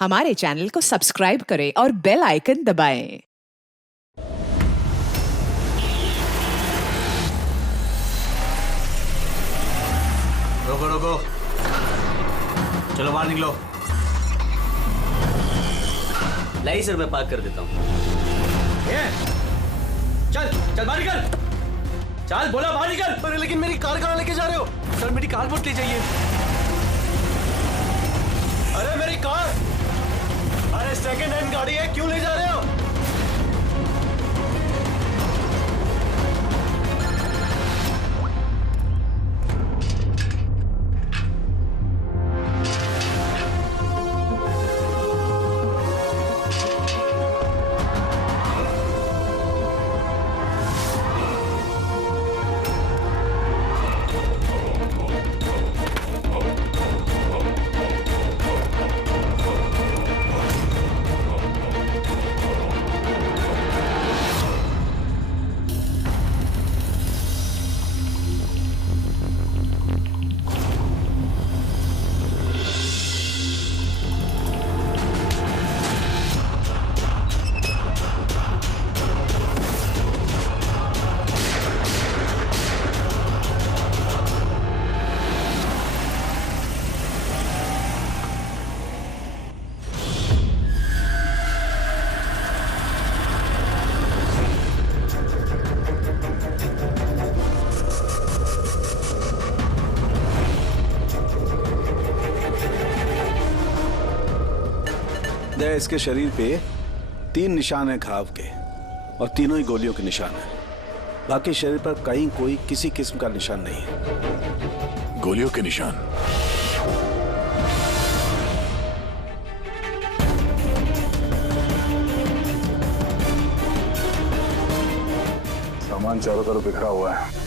हमारे चैनल को सब्सक्राइब करें और बेल आइकन दबाएं। रोको रोको, चलो बाहर निकलो। लाई सर, मैं पार्क कर देता हूँ। चल चल बाहर निकल, चल बोला बाहर निकल। अरे लेकिन मेरी कार कहाँ लेके जा रहे हो? सर मेरी कार मत ले जाइए। अरे मेरी कार, अरे सेकंड हैंड गाड़ी है, क्यों ले जा रहे हो? इसके शरीर पे 3 निशान हैं घाव के और तीनों ही गोलियों के निशान हैं। बाकी शरीर पर कहीं कोई किसी किस्म का निशान नहीं है। गोलियों के निशान? सामान चारों तरफ बिखरा हुआ है।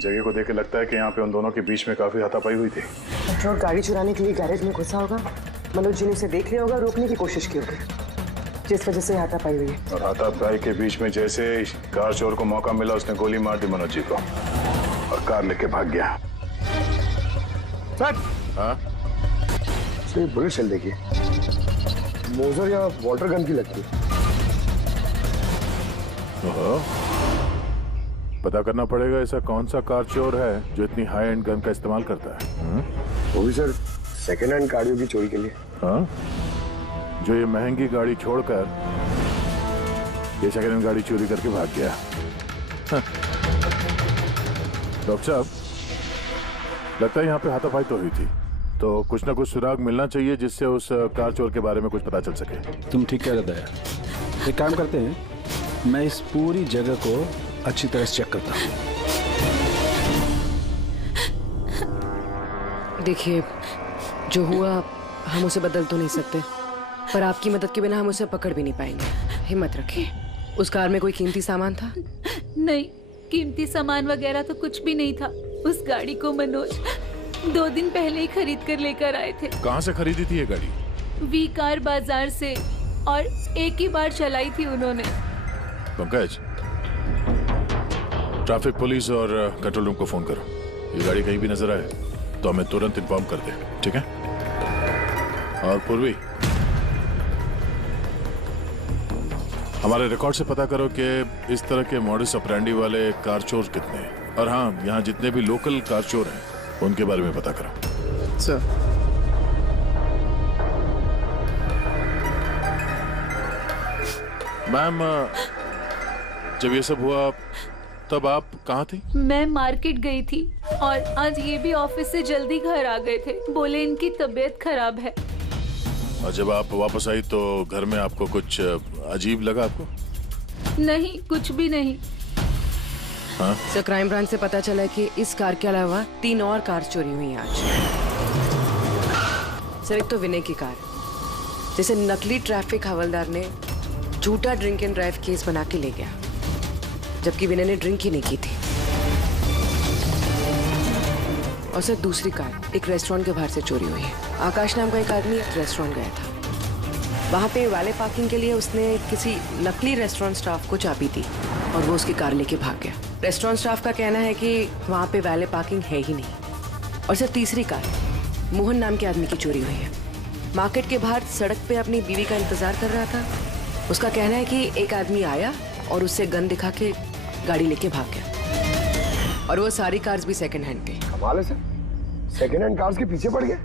जगह को देख के लगता है कि यहाँ पे उन दोनों के बीच में काफी हाथापाई हुई थी। पेट्रोल गाड़ी चुराने के लिए गैरेज में घुसा होगा। मनोज जी ने उसे देख लिया होगा, रोकने की कोशिश की होगी, जिस वजह से हाथापाई हुई है। और हाथापाई के बीच में जैसे कार चोर को मौका मिला, उसने गोली मार दी मनोज जी को और कार लेके भाग गया। हाँ? ये बुलेट शेल देखिए, मोजर या वाटर गन की लगती है। पता करना पड़ेगा ऐसा कौन सा कार चोर है जो इतनी हाई एंड गन का इस्तेमाल करता है। वो भी सर सेकेंड हैंड गाड़ियों की चोरी के लिए। हाँ? जो ये महंगी गाड़ी छोड़कर ये सेकेंड हैंड गाड़ी चोरी करके भाग गया। हाँ। डॉक्टर साहब, लगता है यहाँ पे हाथापाई तो हुई थी, तो कुछ ना कुछ सुराग मिलना चाहिए जिससे उस कार चोर के बारे में कुछ पता चल सके। तुम ठीक कह रहे थे। एक काम करते हैं, मैं इस पूरी जगह को अच्छी तरह से चेक करता हूँ। देखिए, जो हुआ हम उसे बदल तो नहीं सकते, पर आपकी मदद के बिना हम उसे पकड़ भी नहीं पाएंगे। हिम्मत रखिए। उस कार में कोई कीमती सामान था? नहीं, कीमती सामान वगैरह तो कुछ भी नहीं था। उस गाड़ी को मनोज 2 दिन पहले ही खरीद कर लेकर आए थे। कहाँ से खरीदी थी ये गाड़ी? वी कार बाजार से, और एक ही बार चलाई थी उन्होंने। पंकज, ट्रैफिक पुलिस और कंट्रोल रूम को फोन करो। ये गाड़ी कहीं भी नजर आए तो हमें तुरंत इन्फॉर्म कर दे, ठीक है? और पूर्वी, हमारे रिकॉर्ड से पता करो कि इस तरह के मॉडस ऑपरेंडी वाले कार चोर कितने हैं। और हाँ, यहाँ जितने भी लोकल कार चोर हैं उनके बारे में पता करो। सर, मैम, जब ये सब हुआ तब आप कहाँ थी? मैं मार्केट गई थी, और आज ये भी ऑफिस से जल्दी घर आ गए थे। बोले इनकी तबीयत खराब है। और जब आप वापस आई तो घर में आपको कुछ अजीब लगा आपको? नहीं, कुछ भी नहीं। हाँ? सर, क्राइम ब्रांच से पता चला कि इस कार के अलावा 3 और कार चोरी हुई हैं आज। सर, एक तो विनय की कार, जिसे नकली ट्रैफिक हवलदार ने झूठा ड्रिंक एंड ड्राइव केस बना के ले गया, जबकि विनय ने ड्रिंक ही नहीं की थी। और सर, दूसरी कार एक रेस्टोरेंट के बाहर से चोरी हुई है। आकाश नाम का एक आदमी एक रेस्टोरेंट गया था। वहाँ पे वाले पार्किंग के लिए उसने किसी नकली रेस्टोरेंट स्टाफ को चाबी दी और वो उसकी कार लेके भाग गया। रेस्टोरेंट स्टाफ का कहना है कि वहाँ पे वाले पार्किंग है ही नहीं। और सिर्फ तीसरी कार मोहन नाम के आदमी की चोरी हुई है। मार्केट के बाहर सड़क पे अपनी बीवी का इंतजार कर रहा था। उसका कहना है कि एक आदमी आया और उससे गन दिखा के गाड़ी लेके भाग गया। और वो सारी कार्स भी सेकंड हैंड थे। कमाल है सर, सेकंड हैंड कार्स के पीछे पड़ गए।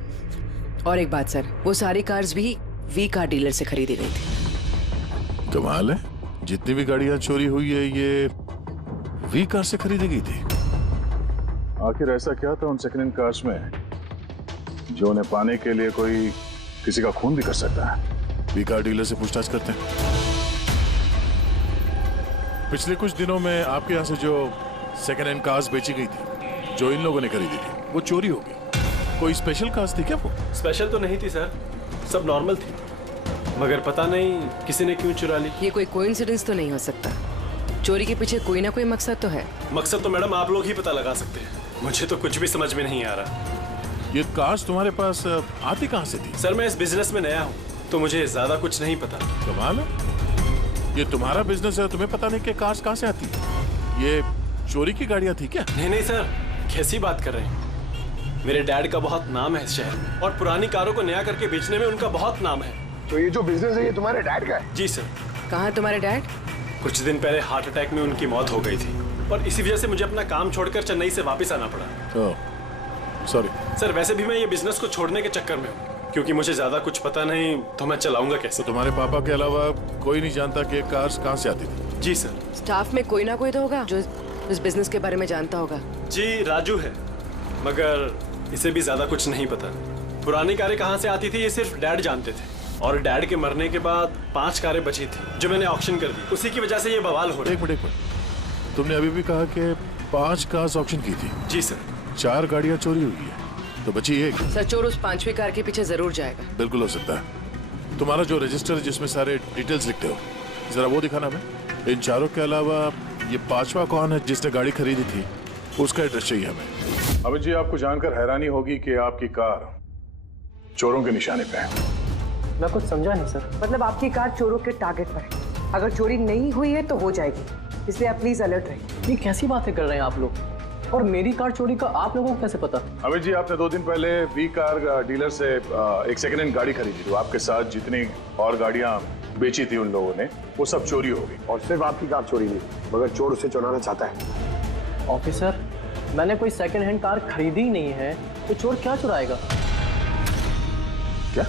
और एक बात सर, वो सारी कार्स भी वी कार डीलर से खरीदी गई थी। कमाल है, जितनी भी गाड़ियां चोरी हुई है ये वी कार से खरीदी गई थी। आखिर ऐसा क्या था उन सेकंड हैंड कार्स में जो उन्हें पाने के लिए कोई किसी का खून भी कर सकता है? वी कार डीलर से पूछताछ करते हैं। पिछले कुछ दिनों में आपके यहाँ से जो सेकंड हैंड कार्स बेची गई थी, जो इन लोगों ने खरीदी थी, वो चोरी हो गई। कोई स्पेशल कार्स थी क्या वो? स्पेशल तो नहीं थी सर, सब नॉर्मल थी, मगर पता नहीं किसी ने क्यों चुरा ली। ये कोई कोइंसिडेंस तो नहीं हो सकता। चोरी के पीछे कोई ना कोई मकसद तो है। मकसद तो मैडम आप लोग ही पता लगा सकते हैं, मुझे तो कुछ भी समझ में नहीं आ रहा। ये कार्स तुम्हारे पास आती कहाँ से थी? सर मैं इस बिजनेस में नया हूँ तो मुझे ज्यादा कुछ नहीं पता। कमाल है, ये तुम्हारा बिजनेस है, तुम्हें पता नहीं कि कार्स कहाँ से आती है? ये चोरी की गाड़ियाँ थी क्या? नहीं सर, कैसी बात कर रहे हैं? मेरे डैड का बहुत नाम है इस शहर में और पुरानी कारों को नया करके बेचने में उनका बहुत नाम है। तो ये जो बिजनेस है ये तुम्हारे डैड का है? जी सर। कहाँ है तुम्हारे डैड? कुछ दिन पहले हार्ट अटैक में उनकी मौत हो गई थी और इसी वजह से मुझे अपना काम छोड़कर चेन्नई से वापस आना पड़ा। सॉरी सर, वैसे भी मैं ये बिजनेस को छोड़ने के चक्कर में हूँ क्योंकि मुझे ज्यादा कुछ पता नहीं तो मैं चलाऊंगा कैसे। तो तुम्हारे पापा के अलावा कोई नहीं जानता कि कार्स कहाँ से आती थी? जी सर। स्टाफ में कोई ना कोई तो होगा जो इस बिजनेस के बारे में जानता होगा। जी राजू है, मगर इसे भी ज्यादा कुछ नहीं पता। पुरानी कारें कहाँ से आती थी ये सिर्फ डैड जानते थे और डैड के मरने के बाद 5 कारें बची थी जो मैंने ऑक्शन कर दी, उसी की वजह से ये बवाल हो रहा है। एक मिनट, तुमने अभी भी कहा कि 5 कार्स ऑक्शन की थी। जी सर। 4 गाड़ियाँ चोरी हुई है तो बची एक। सर चोर उस 5वीं कार के पीछे जरूर जाएगा। बिल्कुल हो सकता है। तुम्हारा जो रजिस्टर है जिसमें सारे डिटेल्स लिखते हो, जरा वो दिखाना हमें। इन 4 के अलावा ये 5वां कौन है जिसने गाड़ी खरीदी थी, उसका एड्रेस चाहिए हमें। अमित जी, आपको जानकर हैरानी होगी कि आपकी कार चोरों के निशाने पे है। मैं कुछ समझा नहीं सर। मतलब आपकी कार चोरों के टारगेट पर है। अगर चोरी नहीं हुई है तो हो जाएगी, इसलिए आप प्लीज अलर्ट रहिए। ये कैसी बातें कर रहे हैं आप लोग? और मेरी कार चोरी का आप लोगों को कैसे पता? अमित जी, आपने 2 दिन पहले वी कार डीलर से एक सेकंड हैंड गाड़ी खरीदी थी। आपके साथ जितनी और गाड़ियां बेची थी उन लोगों ने, वो सब चोरी हो गई। और सिर्फ आपकी कार चोरी नहीं, मगर चोर उसे चुराना चाहता है। ऑफिसर, मैंने कोई सेकंड हैंड कार खरीदी ही नहीं है, तो चोर क्या चुराएगा? क्या?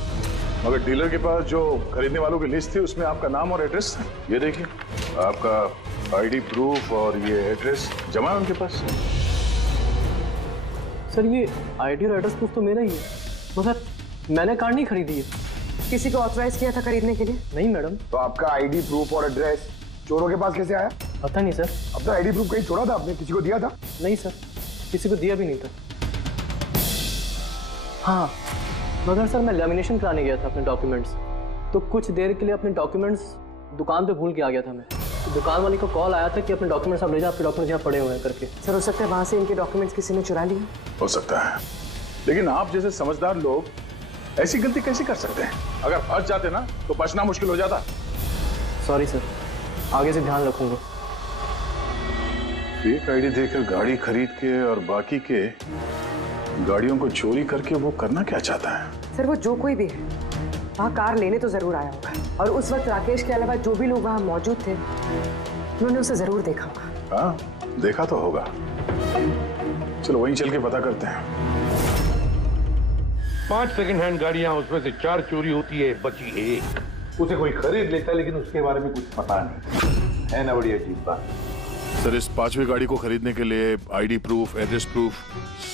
मगर डीलर के पास जो खरीदने वालों की लिस्ट थी उसमें आपका नाम और एड्रेस था। ये देखिए, आपका आईडी प्रूफ और ये एड्रेस जमा है उनके पास। सर ये आईडी और एड्रेस प्रूफ तो मेरा ही है, मगर मैंने कार नहीं खरीदी है। किसी को ऑथराइज किया था खरीदने के लिए? नहीं मैडम। तो आपका आईडी प्रूफ और एड्रेस चोरों के पास कैसे आया? पता नहीं सर। अपना आईडी प्रूफ कहीं छोड़ा था आपने? किसी को दिया था? नहीं सर, किसी को दिया भी नहीं था। हाँ, मगर सर मैं लैमिनेशन कराने गया था अपने डॉक्यूमेंट्स, तो कुछ देर के लिए अपने डॉक्यूमेंट्स दुकान पे भूल के आ गया था मैं। तो दुकान वाले को कॉल आया था कि अपने डॉक्यूमेंट्स आप ले जाओ, आपके डॉक्यूमेंट्स यहाँ पड़े हुए हैं करके। सर हो सकता है वहाँ से इनके डॉक्यूमेंट्स किसी ने चुरा लिए। हो सकता है, लेकिन आप जैसे समझदार लोग ऐसी गलती कैसे कर सकते हैं? अगर फंस जाते ना तो बचना मुश्किल हो जाता। सॉरी सर, आगे से ध्यान रखूंगा। फेक आईडी देकर गाड़ी खरीद के और बाकी के गाड़ियों को चोरी करके वो करना क्या चाहता है? सर वो जो कोई भी है वहाँ कार लेने तो जरूर आया होगा, और उस वक्त राकेश के अलावा जो भी लोग वहाँ मौजूद थे उन्होंने उसे जरूर देखा होगा। हाँ, देखा तो होगा। चलो वहीं चल के पता करते हैं। 5 सेकंड हैंड गाड़ियां, उसमें से 4 चोरी होती है, बची एक। उसे कोई खरीद लेता है लेकिन उसके बारे में कुछ पता नहीं है ना। बड़ी अजीब बात। सर इस 5वीं गाड़ी को खरीदने के लिए आईडी प्रूफ, एड्रेस प्रूफ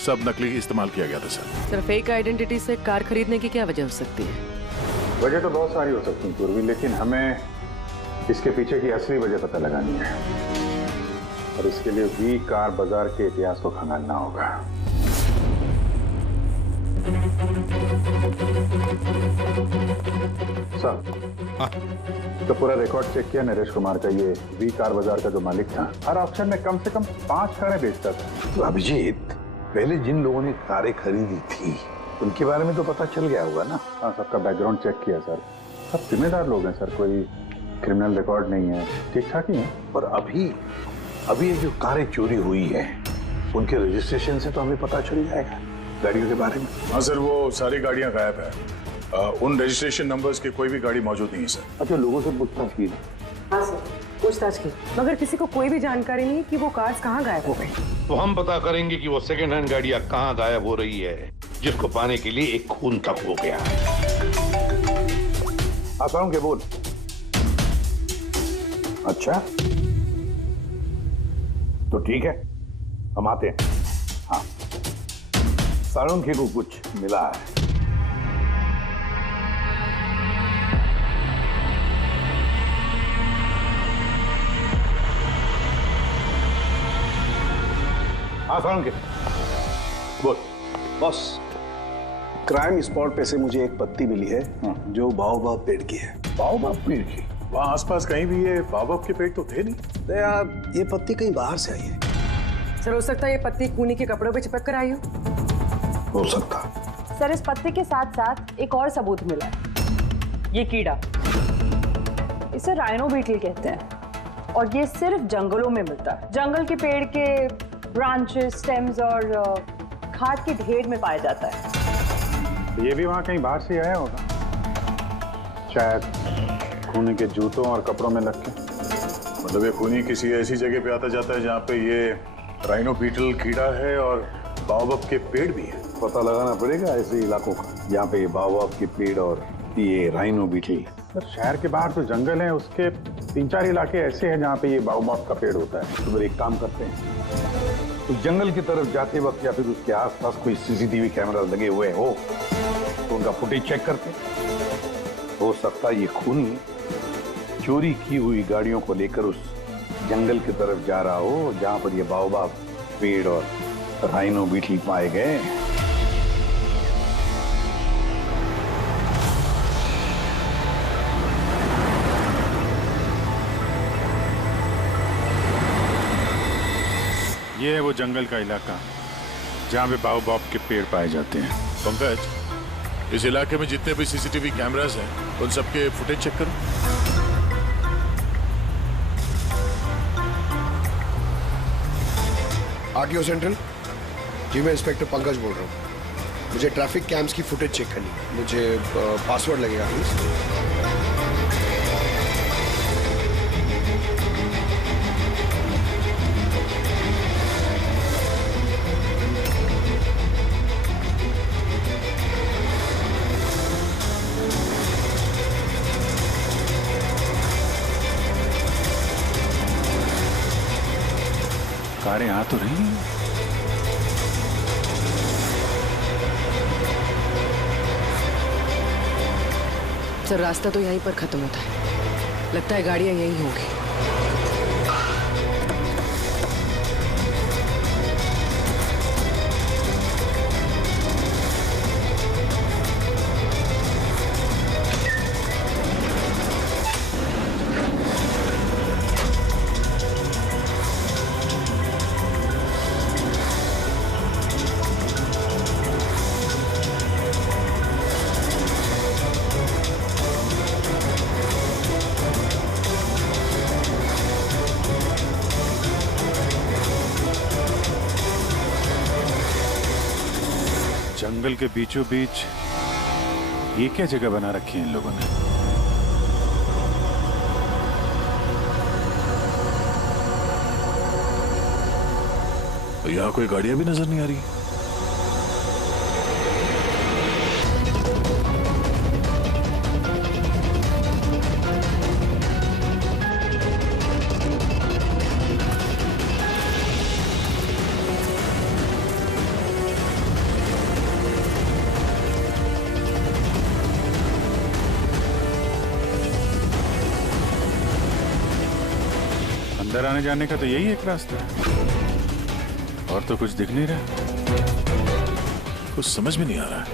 सब नकली इस्तेमाल किया गया था सर। सर फेक आइडेंटिटी से कार खरीदने की क्या वजह हो सकती है? वजह तो बहुत सारी हो सकती है पूर्वी, लेकिन हमें इसके पीछे की असली वजह पता लगानी है और इसके लिए वी कार बाजार के इतिहास को खंगालना होगा। सर, तो पूरा रिकॉर्ड चेक किया नरेश कुमार का। ये वी कार बाजार का जो मालिक था, हर ऑक्शन में कम से कम 5 कारें बेचता था। तो अभिजीत, पहले जिन लोगों ने कारें खरीदी थी उनके बारे में तो पता चल गया होगा ना? हाँ, सबका बैकग्राउंड चेक किया सर। सब जिम्मेदार लोग हैं सर, कोई क्रिमिनल रिकॉर्ड नहीं है, ठीक ठाक ही है। पर अभी ये जो कारें चोरी हुई है उनके रजिस्ट्रेशन से तो हमें पता चल जाएगा गाड़ियों के बारे में। हाँ सर, वो सारी गाड़ियां गायब है। उन रजिस्ट्रेशन नंबर्स की कोई भी गाड़ी मौजूद नहीं है सर। अच्छा, लोगों से पूछताछ की? हाँ सर, पूछताछ की, मगर किसी को कोई भी जानकारी नहीं कि वो कार्स कहाँ गायब हो गई। तो हम पता करेंगे कि वो सेकेंड हैंड गाड़ियां कहाँ गायब हो रही है, जिसको पाने के लिए एक खून तक हो गया है। आसान के बोल। अच्छा तो ठीक है, हम आते हैं। हाँ, साळुंखे को कुछ मिला है। हाँ साळुंखे बोल। बॉस, क्राइम स्पॉट पे से मुझे एक पत्ती मिली है जो बाओबाब पेड़ की है। बाओबाब पेड़ की? वहाँ आसपास कहीं भी ये बाओबाब के पेड़ तो थे नहीं। तो यार ये पत्ती कहीं बाहर से आई है। सर हो सकता है ये पत्ती कूनी के कपड़ों पे चिपक कर आई हो सकता। सर इस पत्ते के साथ साथ एक और सबूत मिला है, ये कीड़ा, इसे राइनो बीटल कहते हैं और ये सिर्फ जंगलों में मिलता है। जंगल के पेड़ के ब्रांचेस, स्टेम्स और खाद के ढेर में पाया जाता है। तो ये भी वहाँ कहीं बाहर से आया होगा, शायद खूनी के जूतों और कपड़ों में लग के। मतलब ये खूनी किसी ऐसी जगह पे आता जाता है जहाँ पे ये राइनो बीटल कीड़ा है और बाओबाब के पेड़ भी है। पता लगाना पड़ेगा ऐसे इलाकों का जहाँ पे बाओबाब के पेड़ और ये राइनो बीटल। सर शहर के बाहर तो जंगल है, उसके 3-4 इलाके ऐसे हैं जहाँ पे ये बाओबाब का पेड़ होता है। तो फिर एक काम करते हैं, उस जंगल की तरफ जाते वक्त या फिर उसके आसपास कोई सीसीटीवी कैमरा लगे हुए हो तो उनका फुटेज चेक करते हैं। हो सकता है ये खूनी चोरी की हुई गाड़ियों को लेकर उस जंगल की तरफ जा रहा हो जहां पर ये बाओबाब पेड़ और राइनो बीटल पाए गए। ये है वो जंगल का इलाका जहाँ पे बाओबाब के पेड़ पाए जाते हैं। पंकज, इस इलाके में जितने भी सीसीटीवी कैमरास हैं उन सबके फुटेज चेक करो। आरटीओ सेंट्रल जी, मैं इंस्पेक्टर पंकज बोल रहा हूँ। मुझे ट्रैफिक कैम्स की फुटेज चेक करनी है। मुझे पासवर्ड लगेगा प्लीज। कारें आ तो रही हैं। सर रास्ता तो यहीं पर खत्म होता है, लगता है गाड़ियां यहीं होंगी। जंगल के बीचों बीच ये क्या जगह बना रखी है इन लोगों ने? यहाँ कोई गाड़ियां भी नजर नहीं आ रही। अंदर आने जाने का तो यही एक रास्ता है, और तो कुछ दिख नहीं रहा। कुछ समझ में नहीं आ रहा है।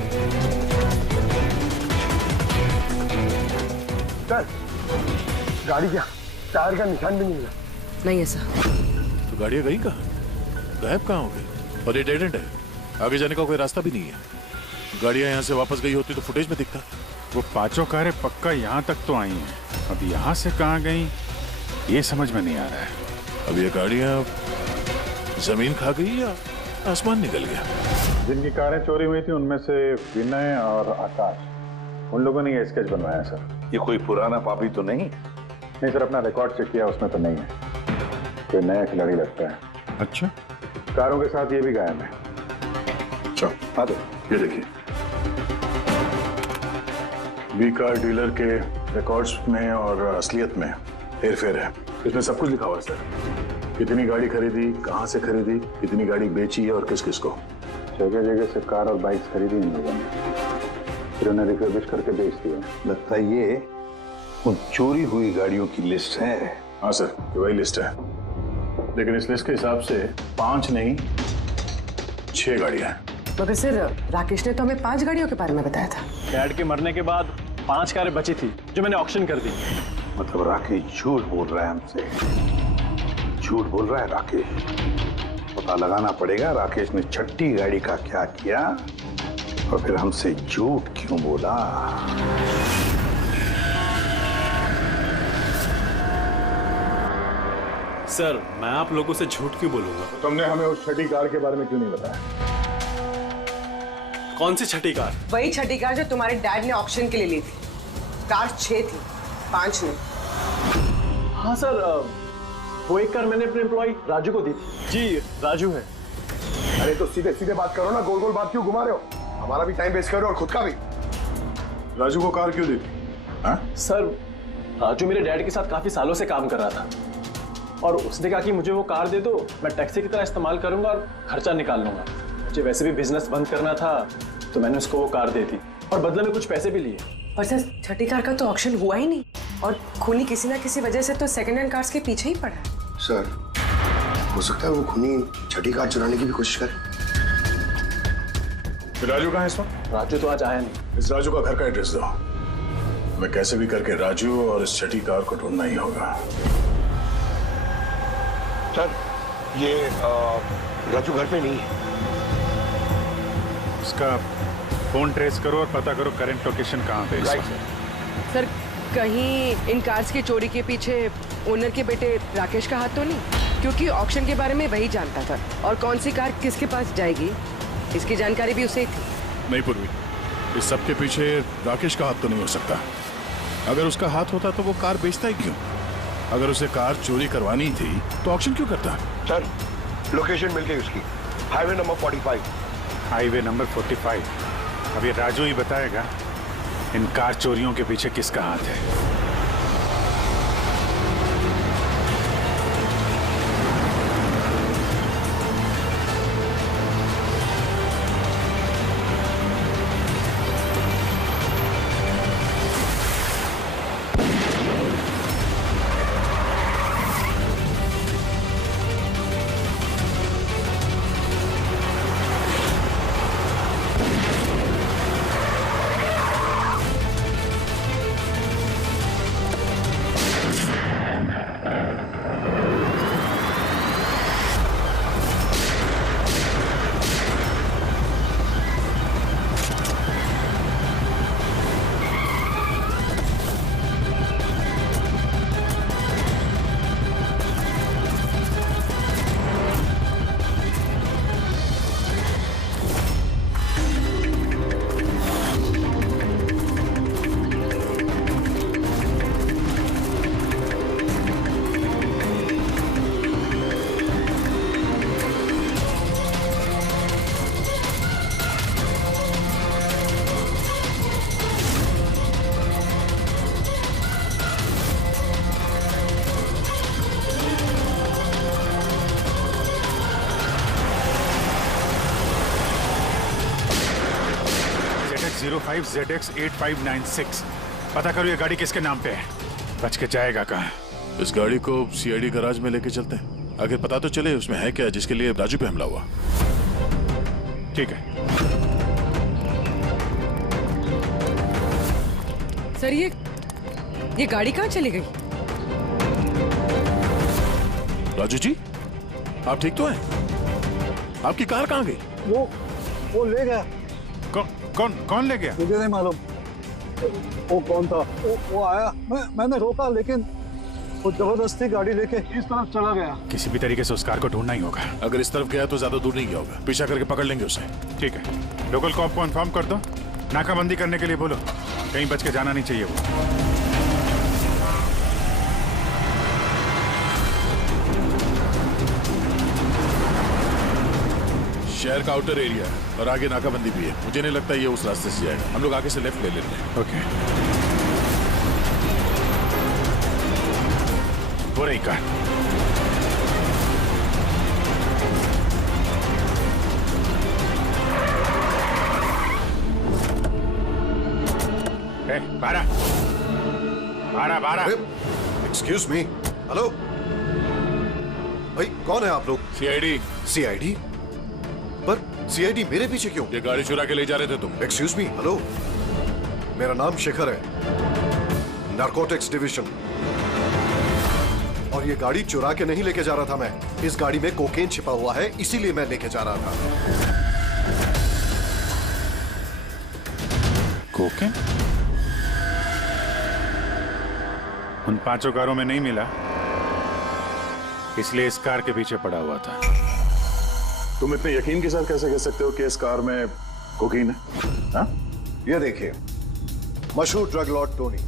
गाड़ी क्या टायर का निशान भी नहीं मिला। नहीं ऐसा। तो गाड़ियां गई कहाँ? गायब कहाँ हो गई? और ये डेड एंड है, आगे जाने का कोई रास्ता भी नहीं है। गाड़ियां यहाँ से वापस गई होती तो फुटेज में दिखता। वो पांचों कारें पक्का यहाँ तक तो आई हैं। अब यहाँ से कहाँ गई ये समझ में नहीं आ रहा है। अब ये गाड़ियाँ जमीन खा गई या आसमान निकल गया? जिनकी कारें चोरी हुई थी उनमें से विनय और आकाश, उन लोगों ने ये स्केच बनवाया सर। ये कोई पुराना पापी तो नहीं? नहीं सर, अपना रिकॉर्ड चेक किया, उसमें तो नहीं है। कोई नया खिलाड़ी लगता है। अच्छा, कारों के साथ ये भी गायब है। अच्छा, हाँ, ये देखिए, बी कार डीलर के रिकॉर्ड्स में और असलियत में हेरफेर है। इसमें सब कुछ लिखा हुआ है सर। कितनी गाड़ी खरीदी, कहाँ से खरीदी, कितनी गाड़ी बेची है और किस किस को। जगह जगह से कार और बाइक्स खरीदी इन लोगों ने, फिर उन्हें रिफर्बिश करके बेच दिया। लगता है ये उन चोरी हुई गाड़ियों की लिस्ट है। हाँ सर, ये वही लिस्ट है, लेकिन इस लिस्ट के हिसाब से 5 नहीं 6 गाड़ियां हैं। मगर सर, राकेश ने तो हमें 5 गाड़ियों के बारे में बताया था। डैड के मरने के बाद 5 कारें बची थी जो मैंने ऑक्शन कर दी। मतलब राकेश झूठ बोल रहा है हमसे, झूठ बोल रहा है राकेश। पता लगाना पड़ेगा राकेश ने छठी गाड़ी का क्या किया और फिर हमसे झूठ क्यों बोला। सर, मैं आप लोगों से झूठ क्यों बोलूंगा? तो तुमने हमें उस छठी कार के बारे में क्यों नहीं बताया? कौन सी छठी कार? वही छठी कार जो तुम्हारे डैड ने ऑक्शन के लिए ली थी। कार 6 थी, 5 नहीं। हाँ सर, वो एक कार मैंने अपने एम्प्लॉय राजू को दी थी। जी, राजू है। अरे तो सीधे सीधे बात करो ना, गोल गोल बात क्यों घुमा रहे हो? हमारा भी टाइम वेस्ट कर रहे हो और खुद का भी। राजू को कार क्यों दी थी? सर, राजू मेरे डैड के साथ काफी सालों से काम कर रहा था और उसने कहा कि मुझे वो कार दे दो, मैं टैक्सी की तरह इस्तेमाल करूंगा और खर्चा निकाल लूंगा। मुझे वैसे भी बिजनेस बंद करना था तो मैंने उसको वो कार दे दी और बदले में कुछ पैसे भी लिए। पर सर, छठी कार का तो ऑक्शन हुआ ही नहीं और खूनी किसी ना किसी वजह से तो सेकंड हैंड कार्स के पीछे ही पड़ा है। सर, हो सकता है वो खूनी छठी कार चुराने की भी कोशिश करे। राजू कहाँ है इस वक्त? राजू तो आज आया नहीं। इस राजू का घर का एड्रेस दो, मैं कैसे भी करके राजू और इस छठी कार को ढूंढना ही होगा। सर, ये राजू घर पे नहीं है। उसका फोन ट्रेस करो और पता करो करंट लोकेशन कहाँ पे है। सर, कहीं इन कार्स की चोरी के पीछे ओनर के बेटे राकेश का हाथ तो नहीं? क्योंकि ऑक्शन के बारे में वही जानता था और कौन सी कार किसके पास जाएगी इसकी जानकारी भी उसे ही थी। नहीं पूर्वी, इस सब के पीछे राकेश का हाथ तो नहीं हो सकता। अगर उसका हाथ होता तो वो कार बेचता ही क्यों? अगर उसे कार चोरी करवानी थी तो ऑक्शन क्यों करता? सर, लोकेशन मिल गई उसकी, हाईवे नंबर 45। Highway number 45। अब ये राजू ही बताएगा इन कार चोरियों के पीछे किसका हाथ है। ZX8596 पता करो ये गाड़ी किसके नाम पे है। बच के जाएगा कहाँ? इस गाड़ी को सीआईडी गैराज में लेके चलते हैं, आगे पता तो चले उसमें है क्या जिसके लिए राजू पे हमला हुआ। ठीक है। सर, ये गाड़ी कहाँ चली गई? राजू जी, आप ठीक तो हैं? आपकी कार कहाँ गई? वो ले गया। कौन ले गया? मुझे नहीं मालूम। वो कौन था? वो आया, मैंने रोका, लेकिन वो जबरदस्ती गाड़ी लेके इस तरफ चला गया। किसी भी तरीके से उस कार को ढूंढना ही होगा। अगर इस तरफ गया तो ज्यादा दूर नहीं गया होगा, पीछा करके पकड़ लेंगे उसे। ठीक है, लोकल कॉप को इन्फॉर्म कर दो, नाकाबंदी करने के लिए बोलो, कहीं बच के जाना नहीं चाहिए वो। शहर का आउटर एरिया है और आगे नाकाबंदी भी है। मुझे नहीं लगता ये उस रास्ते से जाएगा। हम लोग आगे से लेफ्ट ले लेते हैं। ओके, वो रही कार। बारह 'Excuse me, हेलो भाई, कौन है आप लोग? सीआईडी। सीआईडी? पर सीआईडी मेरे पीछे क्यों? ये गाड़ी चुरा के ले जा रहे थे तुम। एक्सक्यूज मी, हेलो, मेरा नाम शेखर है, नारकोटिक्स डिवीजन, और ये गाड़ी चुरा के नहीं लेके जा रहा था मैं। इस गाड़ी में कोकेन छिपा हुआ है, इसीलिए मैं लेके जा रहा था। कोकेन? उन 5 कारों में नहीं मिला, इसलिए इस कार के पीछे पड़ा हुआ था। तुम इतने यकीन के साथ कैसे कह सकते हो कि इस कार में कोकीन है? हाँ? ये देखिए, मशहूर ड्रग लॉर्ड टोनी,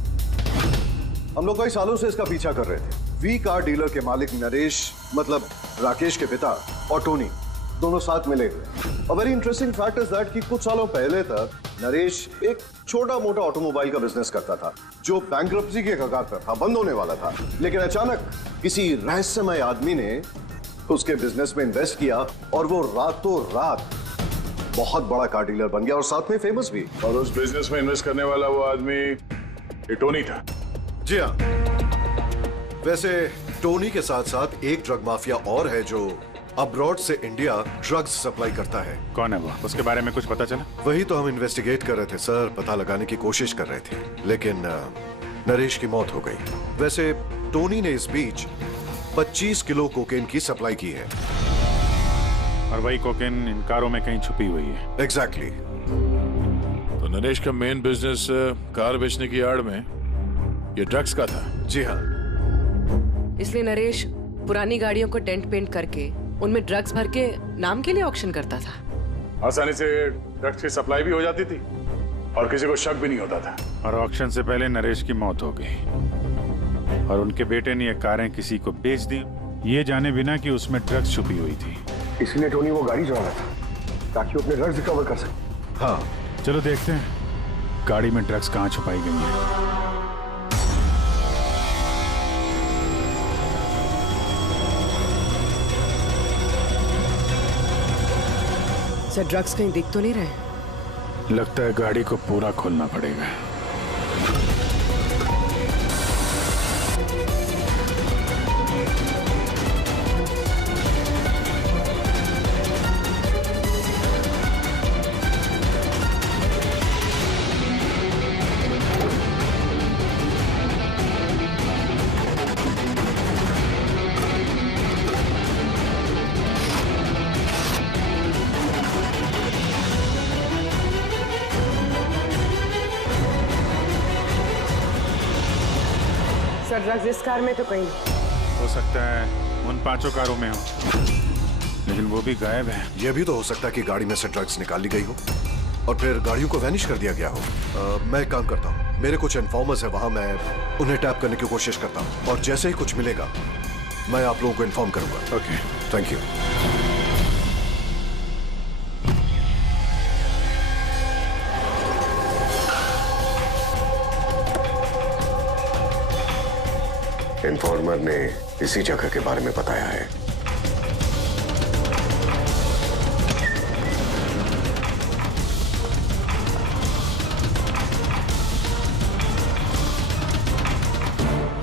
हम लोग कई सालों से इसका पीछा कर रहे थे। वी कार डीलर के मालिक नरेश, मतलब राकेश के पिता, और टोनी दोनों साथ मिले हुए। और very interesting fact is that कि कुछ सालों पहले तक नरेश एक छोटा मोटा ऑटोमोबाइल का बिजनेस करता था, जो बैंक्रप्सी के कगार पर था, बंद होने वाला था। लेकिन अचानक किसी रहस्यमय आदमी ने उसके बिजनेस में इन्वेस्ट किया और वो रातों रात बहुत बड़ा कार डीलर बन गया और साथ में फेमस भी। और उस बिजनेस में इन्वेस्ट करने वाला वो आदमी ये टोनी था। जी हाँ, वैसे टोनी के साथ साथ एक ड्रग माफिया और है जो अब्रॉड से इंडिया ड्रग्स सप्लाई करता है। कौन है वो? उसके बारे में कुछ पता चला? वही तो हम इन्वेस्टिगेट कर रहे थे सर, पता लगाने की कोशिश कर रहे थे, लेकिन नरेश की मौत हो गई। वैसे टोनी ने इस बीच 25 किलो कोकेन की सप्लाई की है, और वही कोकेन इन कारों में कहीं छुपी हुई है। एग्जैक्टली। तो नरेश का मेन बिजनेस कार बेचने की आड़ में ये ड्रग्स का था। जी हाँ, इसलिए नरेश पुरानी गाड़ियों को डेंट पेंट करके उनमें ड्रग्स भर के नाम के लिए ऑक्शन करता था। आसानी से ड्रग्स की सप्लाई भी हो जाती थी और किसी को शक भी नहीं होता था। और ऑक्शन से पहले नरेश की मौत हो गई और उनके बेटे ने ये कारें किसी को बेच दी, ये जाने बिना कि उसमें ड्रग्स छुपी हुई थी। इसलिए टोनी वो गाड़ी चला रहा था ताकि वो अपने ड्रग्स रिकवर कर सके। हाँ, चलो देखते हैं गाड़ी में ड्रग्स कहाँ छुपाई गई है। सर, ड्रग्स कहीं दिख तो नहीं रहे? लगता है गाड़ी को पूरा खोलना पड़ेगा। सर, ड्रग्स इस कार में तो कहीं हो सकता है उन 5 कारों में हो, लेकिन वो भी गायब है। यह भी तो हो सकता है कि गाड़ी में से ड्रग्स निकाल ली गई हो और फिर गाड़ियों को वैनिश कर दिया गया हो। मैं एक काम करता हूँ, मेरे कुछ इन्फॉर्मर्स है वहां, मैं उन्हें टैप करने की कोशिश करता हूँ और जैसे ही कुछ मिलेगा मैं आप लोगों को इन्फॉर्म करूंगा। Okay, thank you. इन्फॉर्मर ने इसी जगह के बारे में बताया है।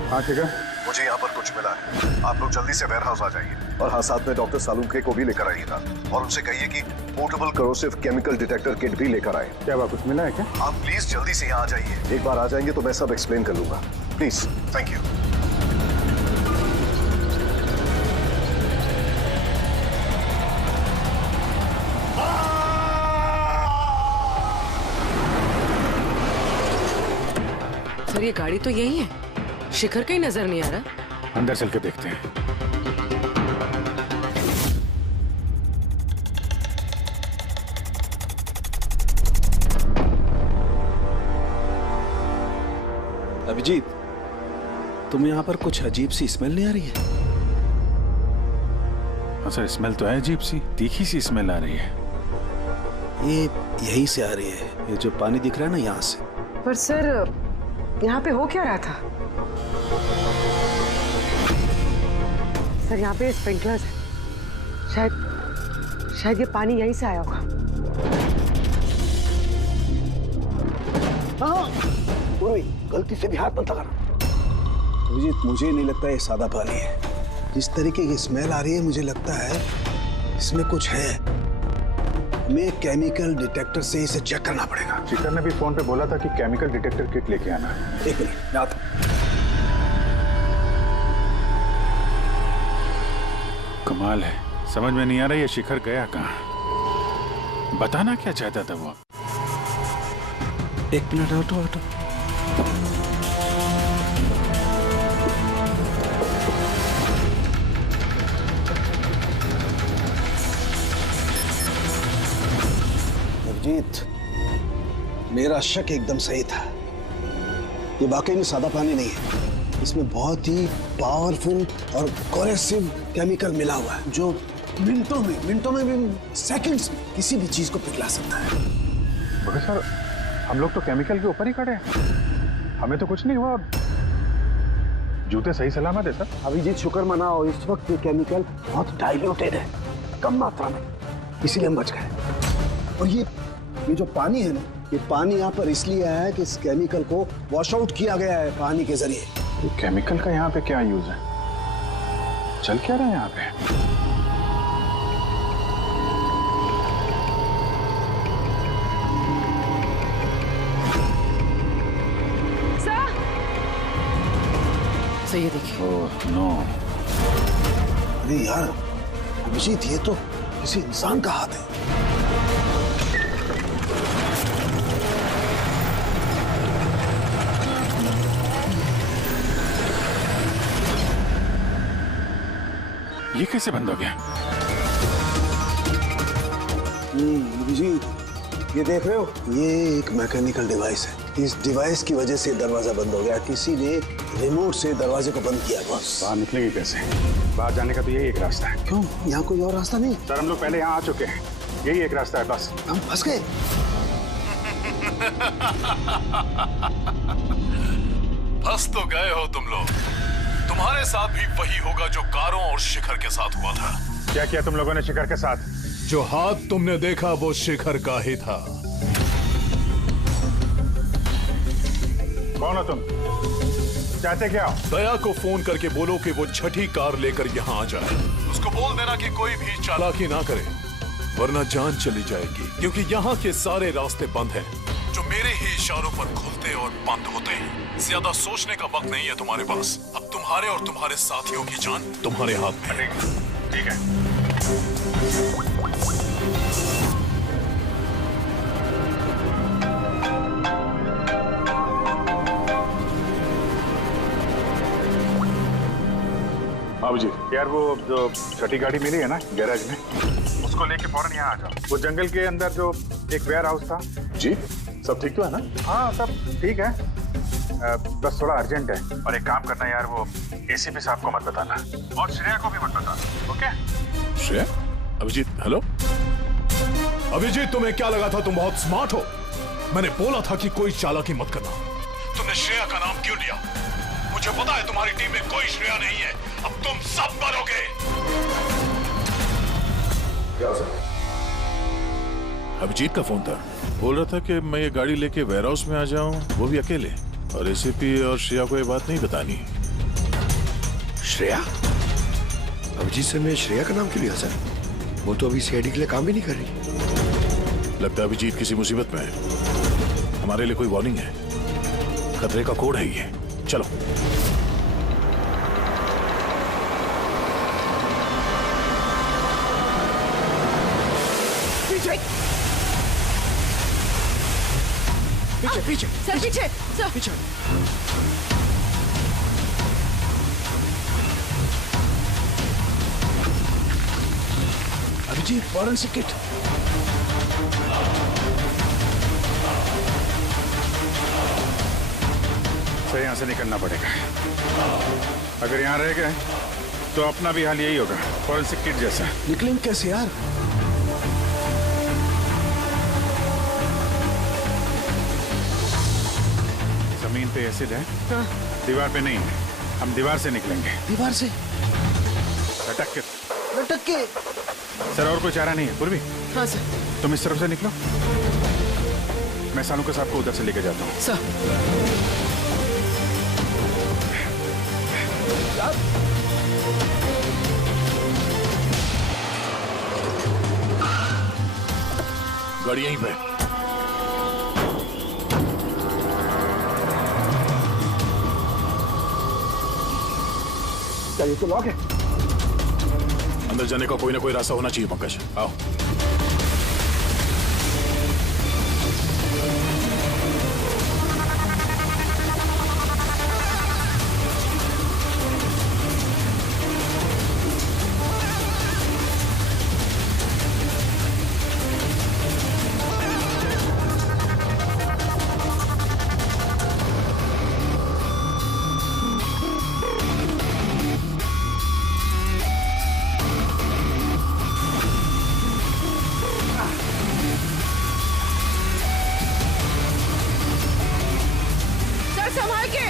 हाँ ठीक है, मुझे यहाँ पर कुछ मिला है, आप लोग जल्दी से वेयर हाउस आ जाइए और हाँ, साथ में डॉक्टर सालुंखे को भी लेकर आइएगा और उनसे कहिए कि portable corrosive chemical detector kit भी लेकर आए। क्या बात, कुछ मिला है क्या? आप प्लीज जल्दी से यहाँ आ जाइए, एक बार आ जाएंगे तो मैं सब एक्सप्लेन कर लूंगा, प्लीज। Thank you. ये गाड़ी तो यही है, शिखर कहीं नजर नहीं आ रहा। अंदर चल के देखते हैं। अभिजीत, तुम्हें यहाँ पर कुछ अजीब सी स्मेल नहीं आ रही है? हाँ सर, स्मेल तो है अजीब सी, तीखी सी स्मेल आ रही है। ये यहीं से आ रही है, ये जो पानी दिख रहा है ना, यहाँ से। पर सर, यहाँ पे हो क्या रहा था? सर, यहाँ पे स्प्रिंकलर्स है, शायद ये पानी यहीं से आया होगा। हाँ, गलती से भी हाथ मत लगा। अभिजीत, मुझे नहीं लगता ये सादा पानी है। जिस तरीके की स्मेल आ रही है, मुझे लगता है इसमें कुछ है। हमें केमिकल डिटेक्टर से इसे चेक करना पड़ेगा। शिखर ने भी फोन पे बोला था कि केमिकल डिटेक्टर किट लेके आना है। 1 मिनट, मैं आता हूं। कमाल है, समझ में नहीं आ रहा ये शिखर गया कहाँ। बताना क्या चाहता था वो? 1 मिनट, हटो। अभिजीत, मेरा शक एकदम सही था। ये वाकई में सादा पानी नहीं है, इसमें बहुत ही पावरफुल और कोरेसिव केमिकल मिला हुआ है, जो मिनटों में भी, सेकंड्स में किसी भी चीज को पिघला सकता है। मगर सर, हम लोग तो केमिकल के ऊपर ही खड़े हैं, हमें तो कुछ नहीं हुआ। जूते सही सलामत है सर। अभिजीत, शुक्र मनाओ, इस वक्त ये केमिकल बहुत डाइल्यूटेड है, कम मात्रा में, इसीलिए हम बच गए। और ये जो पानी है ना, ये पानी यहाँ पर इसलिए आया है कि इस केमिकल को वॉश आउट किया गया है पानी के जरिए। ये केमिकल का यहाँ पे क्या यूज है? चल क्या रहा है यहाँ पे? सही है, देखिए। Oh no. अरे यार अभिजीत, ये तो किसी इंसान का हाथ है। ये कैसे बंद हो गया? अभिजीत, ये देख रहे हो, ये एक मैकेनिकल डिवाइस है। इस डिवाइस की वजह से दरवाजा बंद हो गया। किसी ने रिमोट से दरवाजे को बंद किया। बस बाहर निकलेंगे कैसे? बाहर जाने का तो यही एक रास्ता है। क्यों, यहाँ कोई और रास्ता नहीं? सर, हम लोग पहले यहाँ आ चुके हैं, यही एक रास्ता है बस। हम फंस गए। फंस तो गए हो तुम लोग। तुम्हारे साथ भी वही होगा जो कारों और शिखर के साथ हुआ था। क्या किया तुम लोगों ने शिखर के साथ? जो हाथ तुमने देखा वो शिखर का ही था। कौन हो तुम? चाहते क्या? दया को फोन करके बोलो कि वो छठी कार लेकर यहाँ आ जाए। उसको बोल देना कि कोई भी चालाकी ना करे, वरना जान चली जाएगी। क्योंकि यहाँ के सारे रास्ते बंद हैं, जो मेरे ही इशारों पर खुलते और बंद होते हैं। ज्यादा सोचने का वक्त नहीं है तुम्हारे पास। अब तुम्हारे और तुम्हारे साथियों की जान तुम्हारे हाथ में है। ठीक है। जी यार, वो जो छठी गाड़ी मिली है ना गैराज में, उसको लेके फौरन यहाँ आ जाओ। वो जंगल के अंदर जो एक वेयर हाउस था। जी, सब ठीक तो है ना? हाँ, सब ठीक है, बस थोड़ा अर्जेंट है। और एक काम करना यार, वो एसीपी साहब को मत बताना और श्रेया को भी मत बताना, ओके? श्रेया? अभिजीत, हेलो अभिजीत, तुम्हें क्या लगा था तुम बहुत स्मार्ट हो? मैंने बोला था कि कोई चालाकी मत करना। तुमने श्रेया का नाम क्यों लिया? मुझे पता है तुम्हारी टीम में कोई श्रेया नहीं है। अब तुम सब मरोगे। अभिजीत का फोन था, बोल रहा था कि मैं ये गाड़ी लेके वेयर हाउस में आ जाऊं, वो भी अकेले। और एसीपी और श्रेया को ये बात नहीं बतानी। श्रेया? अभिजीत सर ने श्रेया का नाम क्यों लिया सर? वो तो अभी सीआईडी के लिए काम भी नहीं कर रही। लगता है अभिजीत किसी मुसीबत में है। हमारे लिए कोई वार्निंग है, खतरे का कोड है ये। चलो। पीछे पीछे सर पीछे सर पीछे। Abhijit forensic kit. सर यहाँ से निकलना पड़ेगा। अगर यहाँ रह गए तो अपना भी हाल यही होगा, फॉरेंसिक किट जैसा। निकलेंगे कैसे यार? जमीन पे एसिड है, दीवार पे नहीं है। हम दीवार से निकलेंगे। दीवार से लटक के। लटक के? सर और कोई चारा नहीं है पूर्वी? हाँ सर। तुम इस तरफ से निकलो, मैं सानू के साहब को उधर से लेके जाता हूँ। सर गाड़ी यहीं पे। क्या ये तो लॉक है? अंदर जाने का कोई ना कोई रास्ता होना चाहिए पंकज, आओ। संभाल के।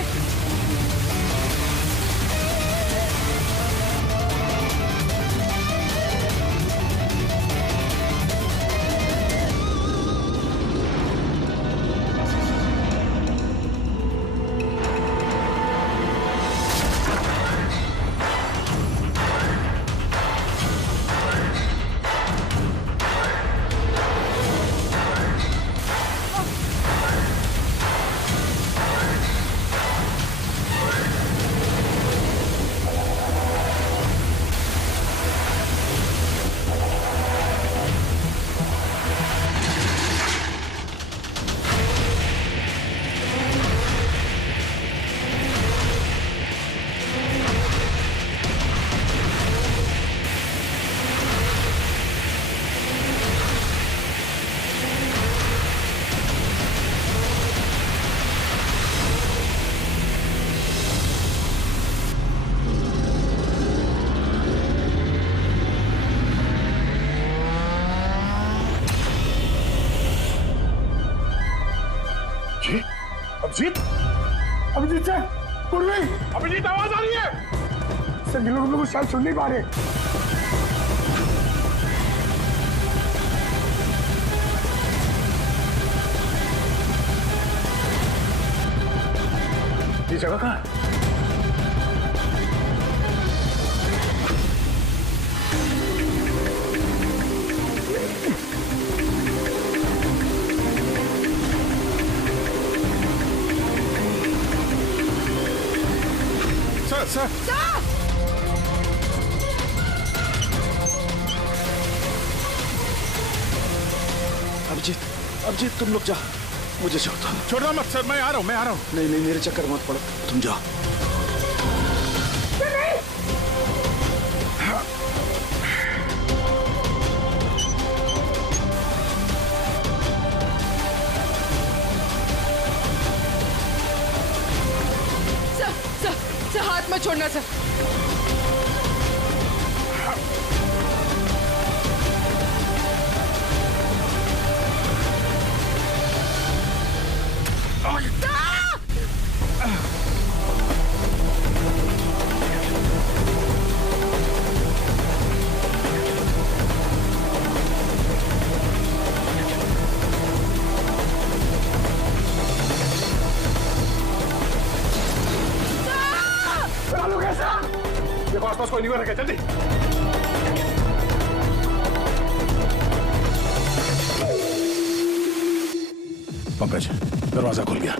अभिजीत, अभिजीत सर, पूर्वी, अभिजीत आवाज आ रही है। सर ये लोग हम लोग शायद सुन नहीं पा रहे। ये जगह कहाँ है? सर अभिजीत, अभिजीत तुम लोग जा, मुझे छोड़ दो। छोड़ना मत सर, मैं आ रहा हूँ, मैं आ रहा हूँ। नहीं नहीं, मेरे चक्कर मत पड़ो, तुम जाओ। सर हाथ मत छोड़ना सर। आसपास कोई नहीं रखे, जल्दी। पंकज, दरवाजा खुल गया।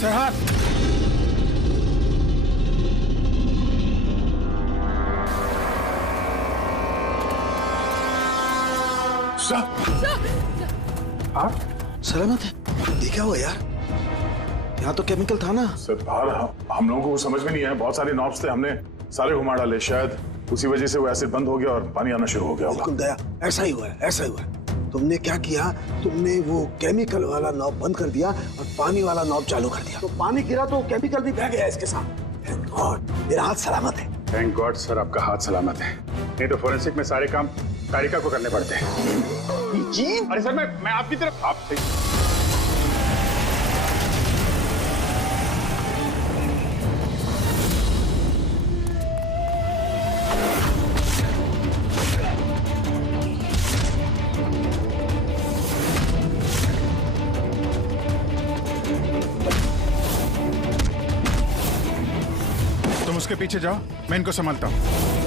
सर हाँ सलामत है? ये क्या हुआ यार? यहाँ तो केमिकल था ना। सर बाहर हम लोगों को समझ में नहीं आया, बहुत सारे नॉब्स थे, हमने सारे घुमा डाले, शायद उसी वजह से वो एसिड बंद हो गया और पानी आना शुरू हो गया। बिल्कुल दया, ऐसा ही हुआ है, ऐसा ही हुआ है। तुमने क्या किया? तुमने वो केमिकल वाला नॉब बंद कर दिया और पानी वाला नॉब चालू कर दिया, तो पानी गिरा तो केमिकल भी बह गया इसके साथ। थैंक गॉड मेरा हाथ सलामत है। थैंक गॉड सर आपका हाथ सलामत है, नहीं तो फोरेंसिक में सारे काम कारिका को करने पड़ते हैं। जी अरे सर मैं आपकी तरफ आपसे तुम उसके पीछे जाओ, मैं इनको संभालता हूँ।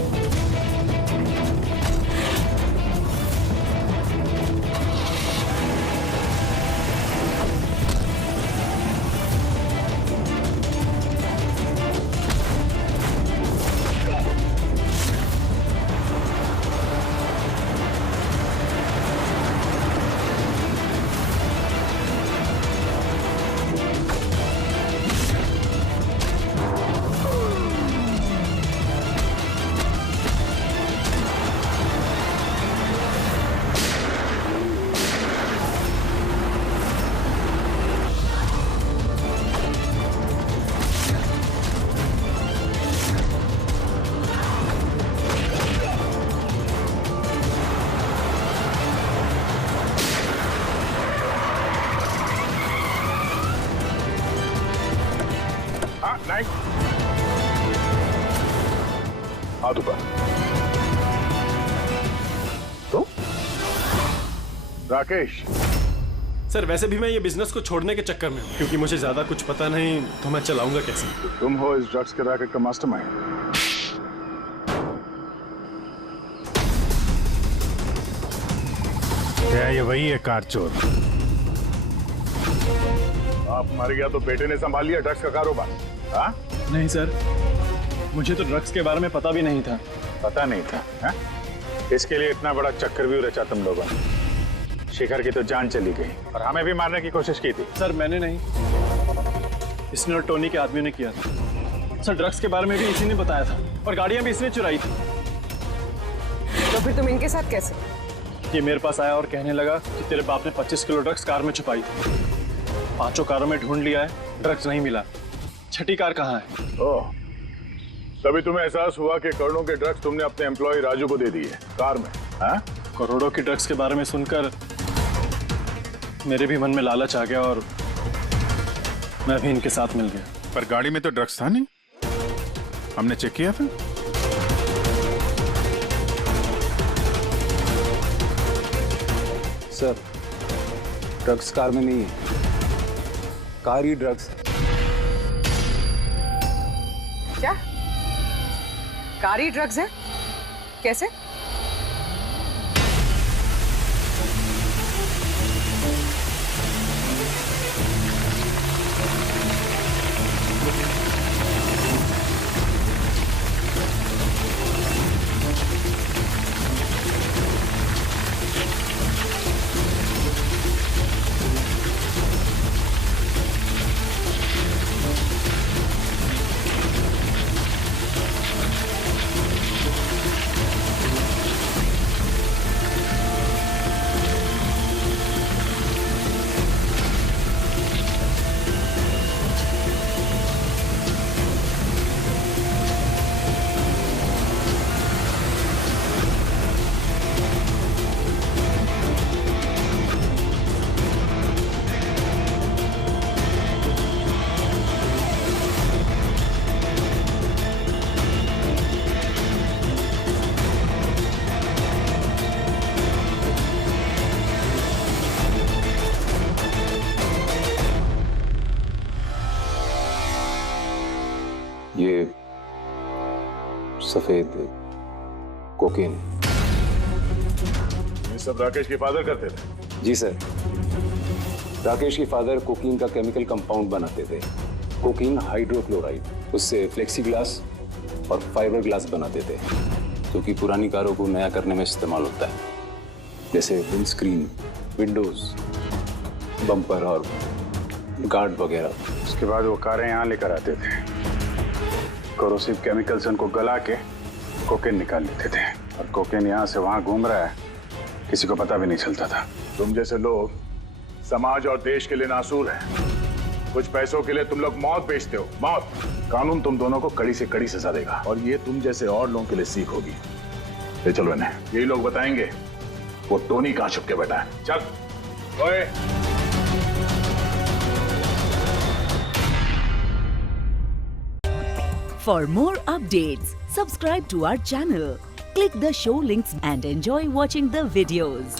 हाथ ऊपर। तो राकेश सर वैसे भी मैं ये बिजनेस को छोड़ने के चक्कर में हूँ, क्योंकि मुझे ज्यादा कुछ पता नहीं, तो मैं चलाऊंगा कैसे? तुम हो इस ड्रग्स के रैकेट का मास्टरमाइंड। क्या ये वही है कार चोर? आप मर गया तो बेटे ने संभाल लिया ड्रग्स का कारोबार? हाँ? नहीं सर, मुझे तो ड्रग्स के बारे में पता भी नहीं था। पता नहीं था हा? इसके लिए इतना बड़ा चक्रव्यूह रचा तुम लोगों ने। शिखर की तो जान चली गई और हमें भी मारने की कोशिश की थी। सर मैंने नहीं, इसने और टोनी के आदमियों ने किया था। सर ड्रग्स के बारे में भी इसी ने बताया था और गाड़ियां भी इसने चुराई थी। तो फिर तुम इनके साथ कैसे? ये मेरे पास आया और कहने लगा कि तेरे बाप ने 25 किलो ड्रग्स कार में छुपाई थी। 5 कारों में ढूंढ लिया है, ड्रग्स नहीं मिला। छठी कार कहाँ है? ओह, तभी तुम्हें एहसास हुआ कि करोड़ों के ड्रग्स तुमने अपने एम्प्लॉय राजू को दे दिए कार में। हाँ? करोड़ों की ड्रग्स के बारे में सुनकर मेरे भी मन में लालच आ गया और मैं भी इनके साथ मिल गया। पर गाड़ी में तो ड्रग्स था नहीं, हमने चेक किया था। सर ड्रग्स कार में नहीं है, कार ही ड्रग्स है। क्या? कार ही ड्रग्स है? कैसे? ये सफेद कोकीन। ये सब राकेश के फादर करते थे? जी सर, राकेश के फादर कोकीन का केमिकल कंपाउंड बनाते थे, कोकीन हाइड्रोक्लोराइड। उससे फ्लेक्सी ग्लास और फाइबर ग्लास बनाते थे, जो कि पुरानी कारों को नया करने में इस्तेमाल होता है, जैसे विंड स्क्रीन, विंडोज, बम्पर और गार्ड वगैरह। उसके बाद वो कारें यहाँ लेकर आते थे, कोरोसिव केमिकल से उनको गला के कोकेन निकाल लेते थे, और कोकेन यहाँ से वहाँ घूम रहा है, किसी को पता भी नहीं चलता था। तुम जैसे लोग समाज और देश के लिए नासूर हैं। कुछ पैसों के लिए तुम लोग मौत बेचते हो, मौत। कानून तुम दोनों को कड़ी से कड़ी सजा देगा, और ये तुम जैसे और लोगों के लिए सीख होगी। ले चलो इन्हें, यही लोग बताएंगे वो टोनी कहाँ छुप के बैठा है। चल ओए। For more updates, subscribe to our channel, click the show links and enjoy watching the videos.